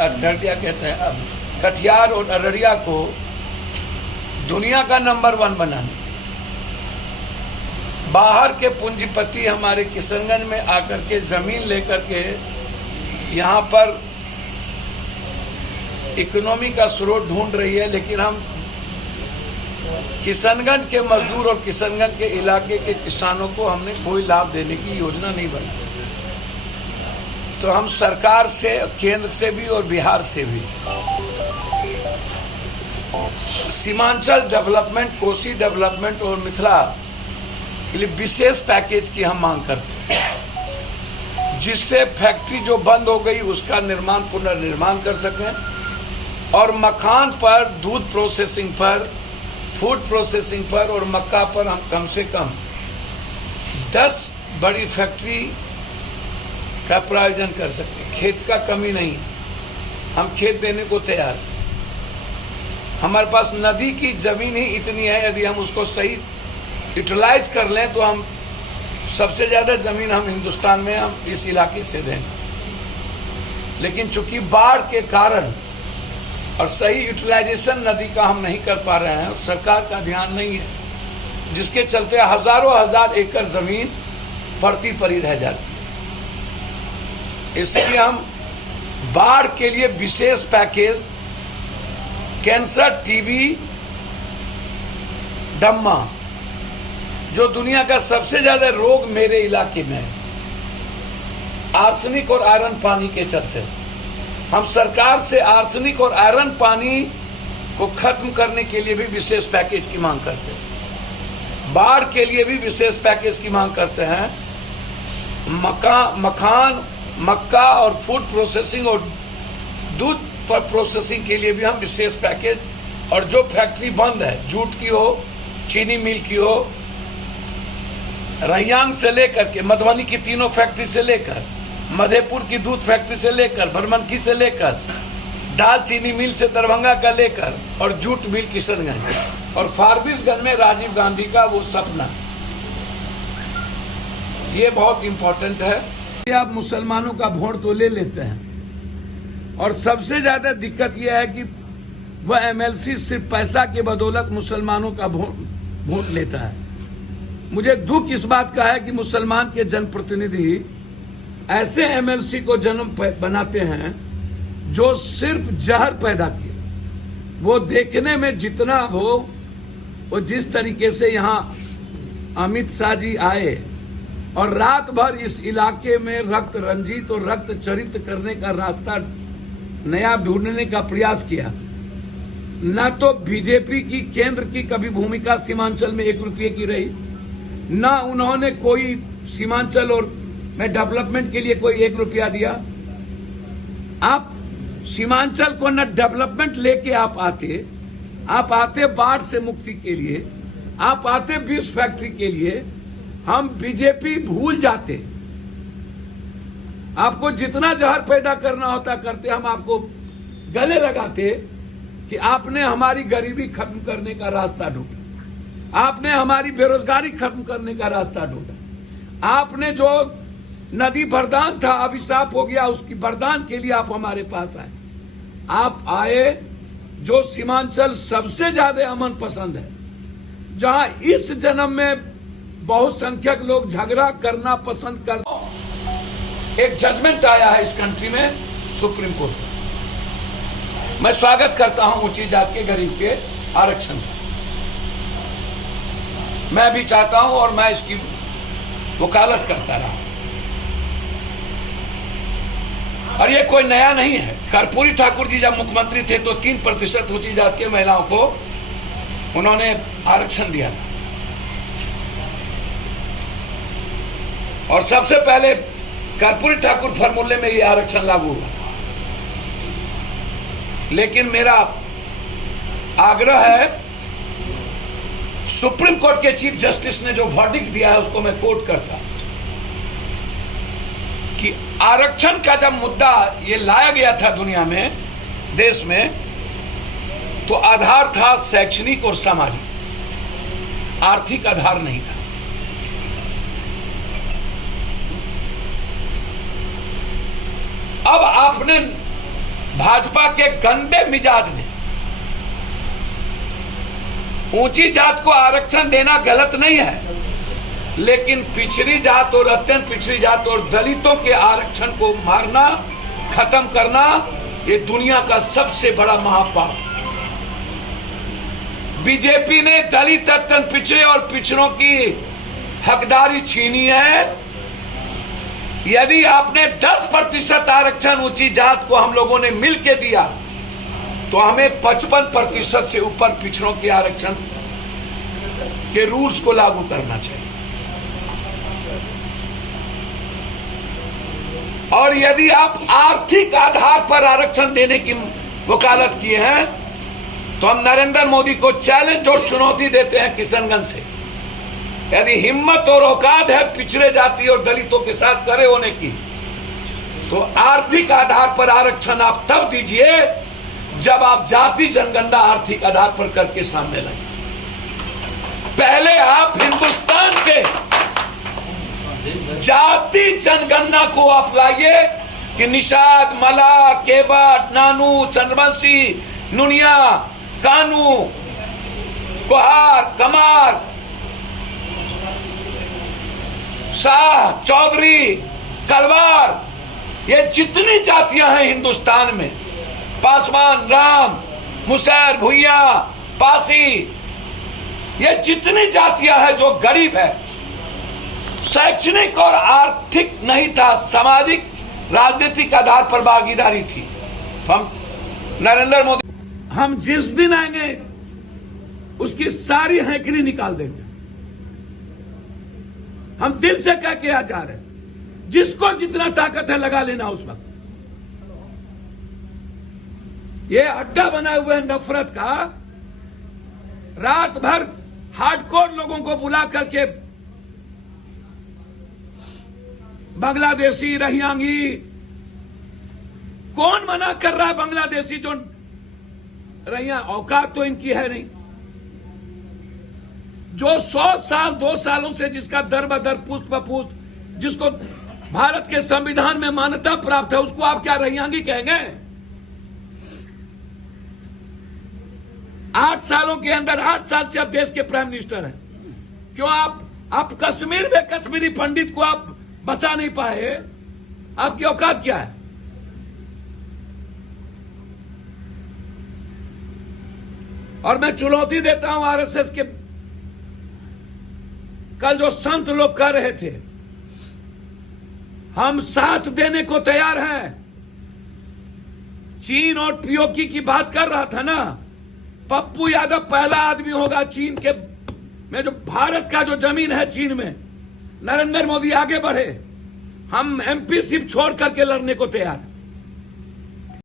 डडिया कहते हैं, अब कटिहार और अररिया को दुनिया का नंबर 1 बनाने, बाहर के पूंजीपति हमारे किशनगंज में आकर के जमीन लेकर के यहाँ पर इकोनॉमी का स्रोत ढूंढ रही है, लेकिन हम किशनगंज के मजदूर और किशनगंज के इलाके के किसानों को हमने कोई लाभ देने की योजना नहीं बनाई। तो हम सरकार से, केंद्र से भी और बिहार से भी सीमांचल डेवलपमेंट, कोसी डेवलपमेंट और मिथिला के लिए विशेष पैकेज की हम मांग करते हैं, जिससे फैक्ट्री जो बंद हो गई उसका निर्माण, पुनर्निर्माण कर सकें और मखान पर, दूध प्रोसेसिंग पर, फूड प्रोसेसिंग पर और मक्का पर हम कम से कम 10 बड़ी फैक्ट्री का प्रायोजन कर सकते हैं। खेत का कमी नहीं है, हम खेत देने को तैयार हैं। हमारे पास नदी की जमीन ही इतनी है, यदि हम उसको सही यूटिलाइज कर लें तो हम सबसे ज्यादा जमीन हम हिंदुस्तान में हम इस इलाके से देंगे। लेकिन चूंकि बाढ़ के कारण और सही यूटिलाइजेशन नदी का हम नहीं कर पा रहे हैं, सरकार का ध्यान नहीं है, जिसके चलते हजारों हजार एकड़ जमीन पड़ती पड़ी रह जाती है। इसलिए हम बाढ़ के लिए विशेष पैकेज, कैंसर, टीबी, दम्मा, जो दुनिया का सबसे ज्यादा रोग मेरे इलाके में है, आर्सेनिक और आयरन पानी के चलते, हम सरकार से आर्सेनिक और आयरन पानी को खत्म करने के लिए भी विशेष पैकेज की मांग करते हैं। बाढ़ के लिए भी विशेष पैकेज की मांग करते हैं। मखान, मक्का और फूड प्रोसेसिंग और दूध पर प्रोसेसिंग के लिए भी हम विशेष पैकेज, और जो फैक्ट्री बंद है, जूट की हो, चीनी मिल की हो, रैयांग से लेकर के मधुबनी की तीनों फैक्ट्री से लेकर, मधेपुर की दूध फैक्ट्री से लेकर, बरमनकी से लेकर, दाल चीनी मिल से दरभंगा का लेकर, और जूट मिल किशनगंज, और फारबिसगंज में राजीव गांधी का वो सपना, ये बहुत इंपॉर्टेंट है। आप मुसलमानों का वोट तो ले लेते हैं, और सबसे ज्यादा दिक्कत यह है कि वह एमएलसी सिर्फ पैसा के बदौलत मुसलमानों का वोट लेता है। मुझे दुख इस बात का है कि मुसलमान के जनप्रतिनिधि ऐसे एमएलसी को जन्म बनाते हैं जो सिर्फ जहर पैदा किए। वो देखने में जितना हो, वो जिस तरीके से यहाँ अमित शाह जी आए और रात भर इस इलाके में रक्त रंजित और रक्त चरित करने का रास्ता नया ढूंढने का प्रयास किया, न तो बीजेपी की, केंद्र की कभी भूमिका सीमांचल में 1 रुपये की रही, न उन्होंने कोई सीमांचल और में डेवलपमेंट के लिए कोई 1 रुपया दिया। आप सीमांचल को न डेवलपमेंट लेके आप आते बाढ़ से मुक्ति के लिए, आप आते 20 फैक्ट्री के लिए। हम बीजेपी भूल जाते, आपको जितना जहर पैदा करना होता करते, हम आपको गले लगाते कि आपने हमारी गरीबी खत्म करने का रास्ता ढूंढा, आपने हमारी बेरोजगारी खत्म करने का रास्ता ढूंढा, आपने जो नदी वरदान था अभिशाप हो गया, उसकी वरदान के लिए आप हमारे पास आए। आप आए जो सीमांचल सबसे ज्यादा अमन पसंद है, जहां इस जन्म में बहुसंख्यक लोग झगड़ा करना पसंद करते। एक जजमेंट आया है इस कंट्री में सुप्रीम कोर्ट में। मैं स्वागत करता हूं ऊंची जात के, गरीब के आरक्षण का। मैं भी चाहता हूं और मैं इसकी वकालत करता रहा, और ये कोई नया नहीं है। कर्पूरी ठाकुर जी जब मुख्यमंत्री थे तो 3% ऊंची जात के महिलाओं को उन्होंने आरक्षण दिया था, और सबसे पहले कर्पूरी ठाकुर फॉर्मूले में ये आरक्षण लागू हुआ। लेकिन मेरा आग्रह है, सुप्रीम कोर्ट के चीफ जस्टिस ने जो वर्डिक्ट दिया है उसको मैं कोट करता कि आरक्षण का जब मुद्दा ये लाया गया था दुनिया में, देश में, तो आधार था शैक्षणिक और सामाजिक, आर्थिक आधार नहीं था। अब आपने भाजपा के गंदे मिजाज ने ऊंची जात को आरक्षण देना गलत नहीं है, लेकिन पिछड़ी जात और अत्यंत पिछड़ी जात और दलितों के आरक्षण को मारना, खत्म करना, ये दुनिया का सबसे बड़ा महापाप। बीजेपी ने दलित, अत्यंत पिछड़े और पिछड़ों की हकदारी छीनी है। यदि आपने 10% आरक्षण ऊंची जात को हम लोगों ने मिल के दिया, तो हमें 55% से ऊपर पिछड़ों के आरक्षण के रूल्स को लागू करना चाहिए। और यदि आप आर्थिक आधार पर आरक्षण देने की वकालत किए हैं, तो हम नरेंद्र मोदी को चैलेंज और चुनौती देते हैं किशनगंज से, यदि हिम्मत और औकात है पिछड़े जाति और दलितों के साथ खड़े होने की, तो आर्थिक आधार पर आरक्षण आप तब दीजिए जब आप जाति जनगणना आर्थिक आधार पर करके सामने लाइए। पहले आप हिंदुस्तान के जाति जनगणना को आप लाइए कि निषाद, मला, केवट, नानू, चंद्रवंशी, नुनिया, कानू, कुहार, कमार, शाह, चौधरी, कलवार, ये जितनी जातियां हैं हिंदुस्तान में, पासवान, राम, मुसैर, भुइया, पासी, ये जितनी जातियां हैं जो गरीब है, शैक्षणिक और आर्थिक नहीं था, सामाजिक राजनीतिक आधार पर भागीदारी थी। हम नरेंद्र मोदी, हम जिस दिन आएंगे उसकी सारी हैकड़ी निकाल देंगे। हम दिल से कह के आ जा रहे हैं, जिसको जितना ताकत है लगा लेना उस वक्त। ये अड्डा बना हुआ है नफरत का, रात भर हार्डकोर लोगों को बुला करके बांग्लादेशी, रहियांगी, कौन मना कर रहा है? बांग्लादेशी जो रहिया, औकात तो इनकी है नहीं। जो 100 साल 2 सालों से जिसका दर बदर, पुष्ट ब पुष्ट, जिसको भारत के संविधान में मान्यता प्राप्त है, उसको आप क्या रहियांगी कहेंगे? 8 सालों के अंदर 8 साल से आप देश के प्राइम मिनिस्टर हैं। क्यों आप कश्मीर में कश्मीरी पंडित को आप बसा नहीं पाए? आपकी औकात क्या है? और मैं चुनौती देता हूं आरएसएस के, कल जो संत लोग कर रहे थे, हम साथ देने को तैयार हैं। चीन और पीओके की बात कर रहा था ना, पप्पू यादव पहला आदमी होगा चीन के में, जो भारत का जो जमीन है चीन में, नरेंद्र मोदी आगे बढ़े, हम एमपी सिर्फ छोड़ करके लड़ने को तैयार हैं।